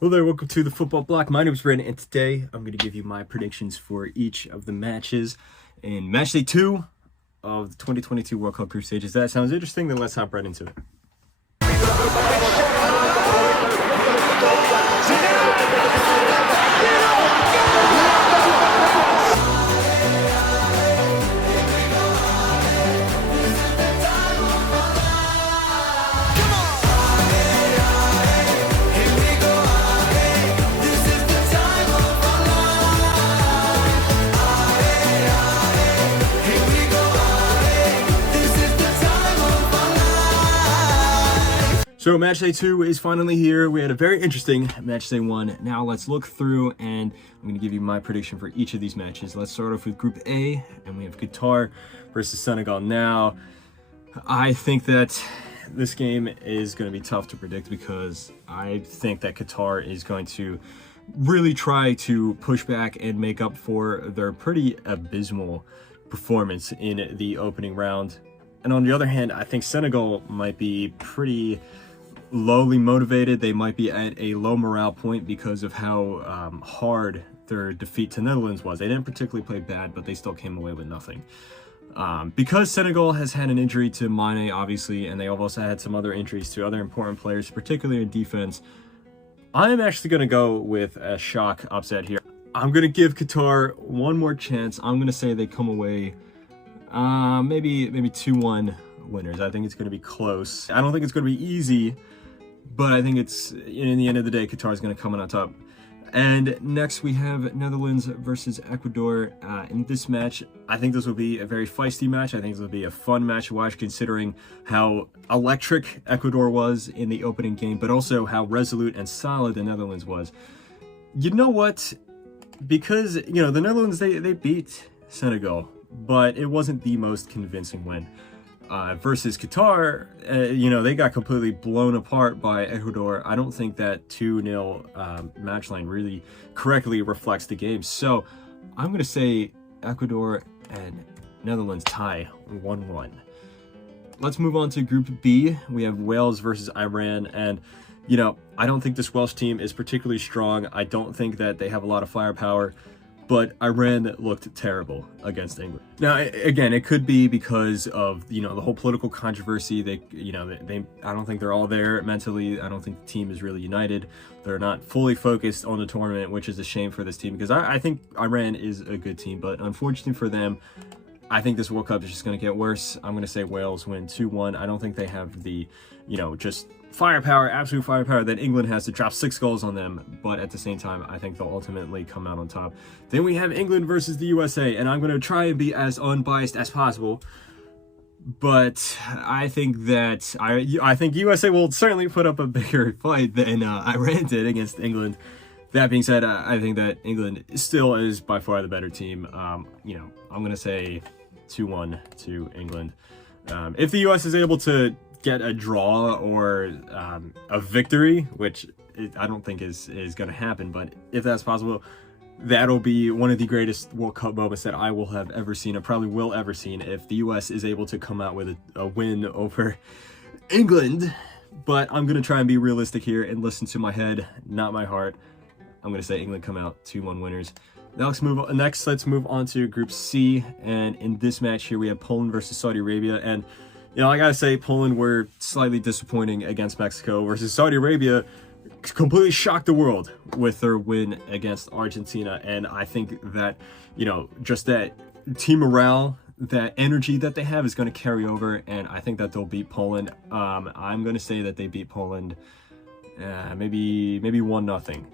Hello there, welcome to the Football Block. My name is Brandon, and today I'm going to give you my predictions for each of the matches in Matchday 2 of the 2022 World Cup group stages. That sounds interesting, then let's hop right into it. So Matchday 2 is finally here. We had a very interesting Matchday 1. Now let's look through and I'm going to give you my prediction for each of these matches. Let's start off with Group A, and we have Qatar versus Senegal. Now, I think that this game is going to be tough to predict because I think that Qatar is going to really try to push back and make up for their pretty abysmal performance in the opening round. And on the other hand, I think Senegal might be pretty lowly motivated. They might be at a low morale point because of how hard their defeat to Netherlands was. They didn't particularly play bad, but they still came away with nothing. Because Senegal has had an injury to Mane, obviously, and they have also had some other injuries to other important players, particularly in defense, I'm actually going to go with a shock upset here. I'm going to give Qatar one more chance. I'm going to say they come away maybe 2-1 winners. I think it's going to be close. I don't think it's going to be easy, but I think it's, in the end of the day, Qatar is going to come in on top. And next we have Netherlands versus Ecuador. In this match, I think this will be a very feisty match. I think this will be a fun match to watch, considering how electric Ecuador was in the opening game, but also how resolute and solid the Netherlands was. You know what? Because, the Netherlands, they beat Senegal, but it wasn't the most convincing win. Versus Qatar, they got completely blown apart by Ecuador. I don't think that 2-0 match line really correctly reflects the game. So I'm going to say Ecuador and Netherlands tie 1-1. Let's move on to Group B. We have Wales versus Iran. And, I don't think this Welsh team is particularly strong. I don't think that they have a lot of firepower. But Iran looked terrible against England. Now, again, it could be because of, the whole political controversy. I don't think they're all there mentally. I don't think the team is really united. They're not fully focused on the tournament, which is a shame for this team because I think Iran is a good team. But unfortunately for them, I think this World Cup is just going to get worse. I'm going to say Wales win 2-1. I don't think they have the, just firepower, absolute firepower that England has to drop 6 goals on them, but at the same time, I think they'll ultimately come out on top. Then we have England versus the USA, and I'm going to try and be as unbiased as possible, but I think that I think USA will certainly put up a bigger fight than Iran did against England. That being said, I think that England still is by far the better team. I'm going to say 2-1 to England. If the US is able to get a draw or a victory, which I don't think is going to happen, but if that's possible, that'll be one of the greatest World Cup moments that I will have ever seen, or probably will ever seen, if the US is able to come out with a win over England. But I'm going to try and be realistic here and listen to my head, not my heart. I'm going to say England come out 2-1 winners. Now let's move on to Group C, and in this match here we have Poland versus Saudi Arabia. And I gotta say, Poland were slightly disappointing against Mexico, versus Saudi Arabia completely shocked the world with their win against Argentina. And I think that, just that team morale, that energy that they have is going to carry over, and I think that they'll beat Poland. I'm going to say that they beat Poland maybe 1-0.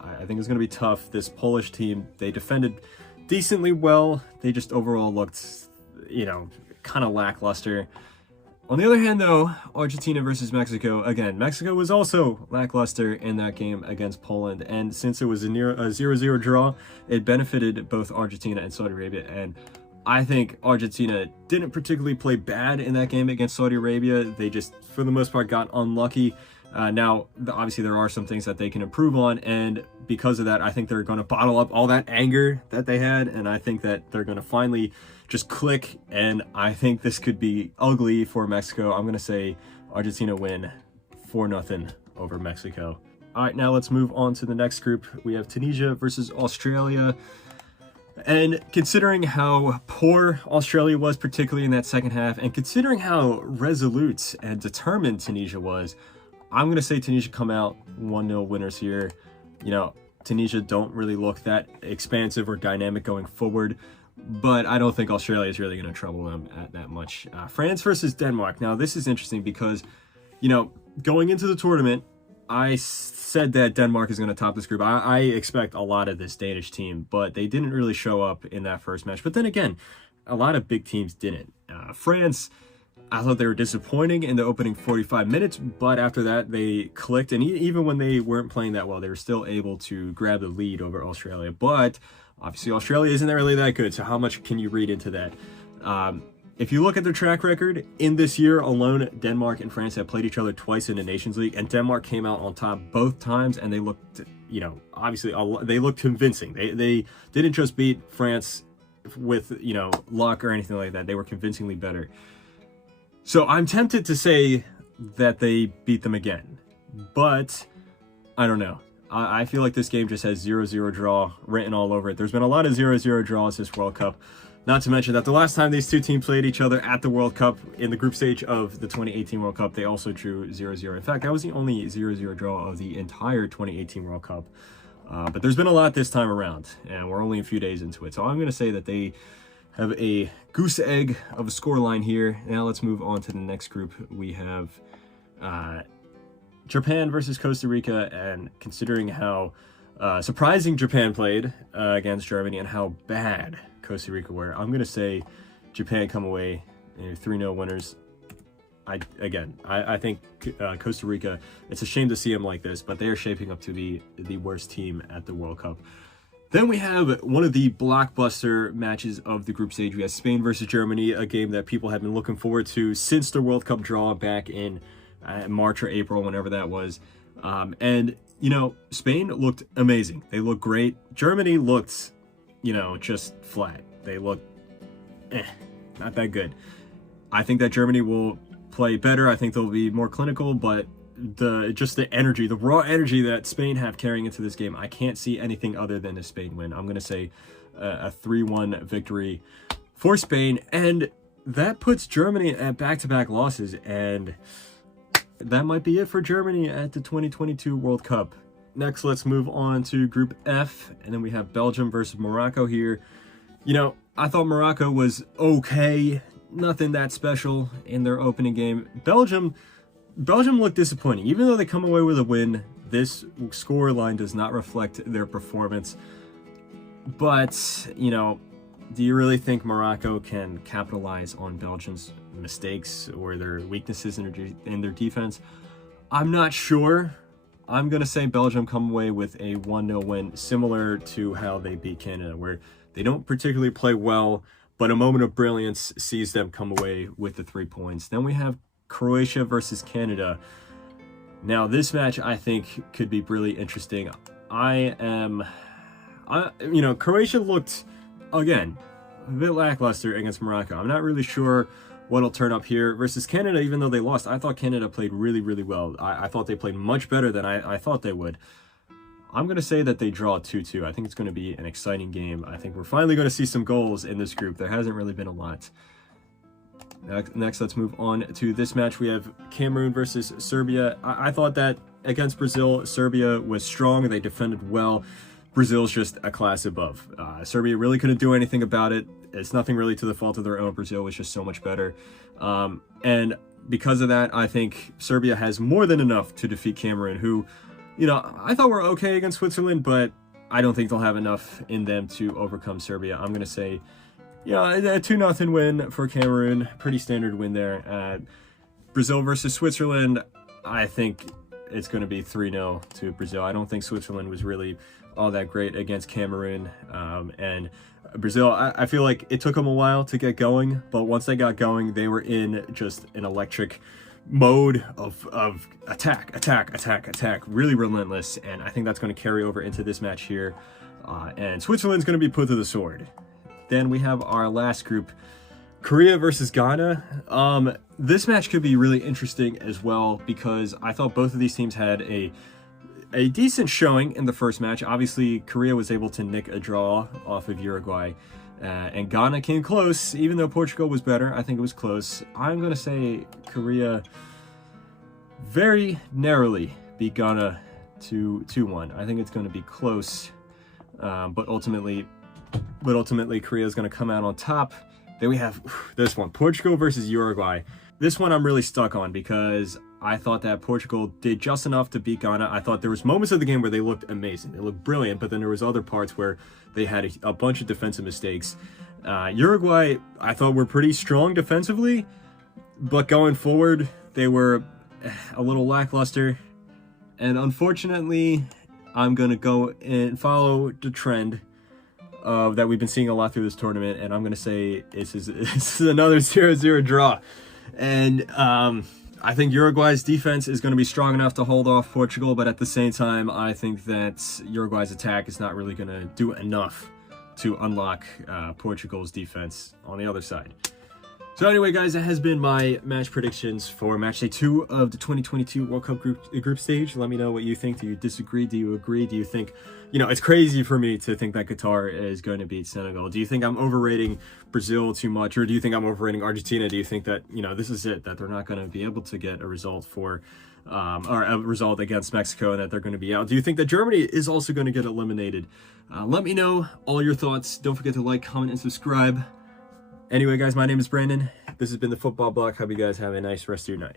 I think it's going to be tough. This Polish team, they defended decently well. They just overall looked, kind of lackluster. On the other hand, though, Argentina versus Mexico, again, Mexico was also lackluster in that game against Poland, and since it was a 0-0 draw, it benefited both Argentina and Saudi Arabia. And I think Argentina didn't particularly play bad in that game against Saudi Arabia. They just, for the most part, got unlucky. Now, obviously, there are some things that they can improve on, and because of that, I think they're going to bottle up all that anger that they had, and I think that they're going to finally just click, and I think this could be ugly for Mexico. I'm going to say Argentina win 4-0 over Mexico. All right, now let's move on to the next group. We have Tunisia versus Australia. And considering how poor Australia was, particularly in that second half, and considering how resolute and determined Tunisia was, I'm going to say Tunisia come out 1-0 winners here. You know, Tunisia don't really look that expansive or dynamic going forward, but I don't think Australia is really going to trouble them that much. France versus Denmark. Now, this is interesting because, you know, going into the tournament, I said that Denmark is going to top this group. I expect a lot of this Danish team, but they didn't really show up in that first match. But then again, a lot of big teams didn't. France, I thought they were disappointing in the opening 45 minutes, but after that, they clicked. And even when they weren't playing that well, they were still able to grab the lead over Australia. But obviously, Australia isn't really that good, so how much can you read into that? If you look at their track record, in this year alone, Denmark and France have played each other twice in the Nations League, and Denmark came out on top both times, and they looked, you know, obviously, they looked convincing. They didn't just beat France with, you know, luck or anything like that. They were convincingly better. So I'm tempted to say that they beat them again, but I don't know. I feel like this game just has 0-0 draw written all over it. There's been a lot of 0-0 draws this World Cup. Not to mention that the last time these two teams played each other at the World Cup in the group stage of the 2018 World Cup, they also drew 0-0. In fact, that was the only 0-0 draw of the entire 2018 World Cup. But there's been a lot this time around, and we're only a few days into it. So I'm going to say that they have a goose egg of a scoreline here. Now let's move on to the next group. We have Japan versus Costa Rica, and considering how surprising Japan played against Germany and how bad Costa Rica were, I'm going to say Japan come away 3-0 winners. I think Costa Rica, it's a shame to see them like this, but they are shaping up to be the worst team at the World Cup. Then we have one of the blockbuster matches of the group stage. We have Spain versus Germany, a game that people have been looking forward to since the World Cup draw back in March or April, whenever that was. And, you know, Spain looked amazing. They looked great. Germany looked, you know, just flat. They looked not that good. I think that Germany will play better. I think they'll be more clinical, but the energy, the raw energy that Spain have carrying into this game, I can't see anything other than a Spain win. I'm going to say a 3-1 victory for Spain, and that puts Germany at back-to-back losses, and that might be it for Germany at the 2022 World Cup. Next, let's move on to Group F, and then we have Belgium versus Morocco here. You know, I thought Morocco was okay, nothing that special in their opening game. Belgium looked disappointing. Even though they come away with a win, this score line does not reflect their performance. But, you know, do you really think Morocco can capitalize on Belgium's mistakes or their weaknesses in their defense? I'm not sure. I'm going to say Belgium come away with a 1-0 win, similar to how they beat Canada, where they don't particularly play well, but a moment of brilliance sees them come away with the 3 points. Then we have Croatia versus Canada. Now, this match I think could be really interesting. Croatia looked, again, a bit lackluster against Morocco. I'm not really sure what'll turn up here. Versus Canada, even though they lost, I thought Canada played really, really well. I thought they played much better than I thought they would. I'm going to say that they draw 2-2. I think it's going to be an exciting game. I think we're finally going to see some goals in this group. There hasn't really been a lot. Next, let's move on to this match. We have Cameroon versus Serbia. I thought that against Brazil, Serbia was strong. They defended well. Brazil's just a class above. Serbia really couldn't do anything about it. It's nothing really to the fault of their own. Brazil was just so much better. And because of that, I think Serbia has more than enough to defeat Cameroon, who, you know, I thought were okay against Switzerland, but I don't think they'll have enough in them to overcome Serbia. I'm going to say, yeah, a 2-0 win for Cameroon. Pretty standard win there. Brazil versus Switzerland, I think it's going to be 3-0 to Brazil. I don't think Switzerland was really all that great against Cameroon. And Brazil, I feel like it took them a while to get going, but once they got going, they were in just an electric mode of attack, really relentless. And I think that's going to carry over into this match here. And Switzerland's going to be put to the sword. Then we have our last group, Korea versus Ghana. This match could be really interesting as well, because I thought both of these teams had a a decent showing in the first match. Obviously, Korea was able to nick a draw off of Uruguay, and Ghana came close, even though Portugal was better. I think it was close. I'm going to say Korea very narrowly beat Ghana 2-1. I think it's going to be close, but ultimately Korea is going to come out on top. Then we have this one, Portugal versus Uruguay. This one I'm really stuck on because I thought that Portugal did just enough to beat Ghana. I thought there was moments of the game where they looked amazing. They looked brilliant, but then there was other parts where they had a bunch of defensive mistakes. Uruguay, I thought, were pretty strong defensively, but going forward, they were a little lackluster. And unfortunately, I'm going to go and follow the trend that we've been seeing a lot through this tournament, and I'm going to say this is another 0-0 draw. And I think Uruguay's defense is going to be strong enough to hold off Portugal, but at the same time, I think that Uruguay's attack is not really going to do enough to unlock Portugal's defense on the other side. So anyway, guys, that has been my match predictions for match day 2 of the 2022 World Cup group stage. Let me know what you think. Do you disagree? Do you agree? Do you think, it's crazy for me to think that Qatar is going to beat Senegal? Do you think I'm overrating Brazil too much? Or do you think I'm overrating Argentina? Do you think that, this is it, that they're not going to be able to get a result or a result against Mexico, and that they're going to be out? Do you think that Germany is also going to get eliminated? Let me know all your thoughts. Don't forget to like, comment, and subscribe. Anyway, guys, my name is Brandon. This has been the Football Block. Hope you guys have a nice rest of your night.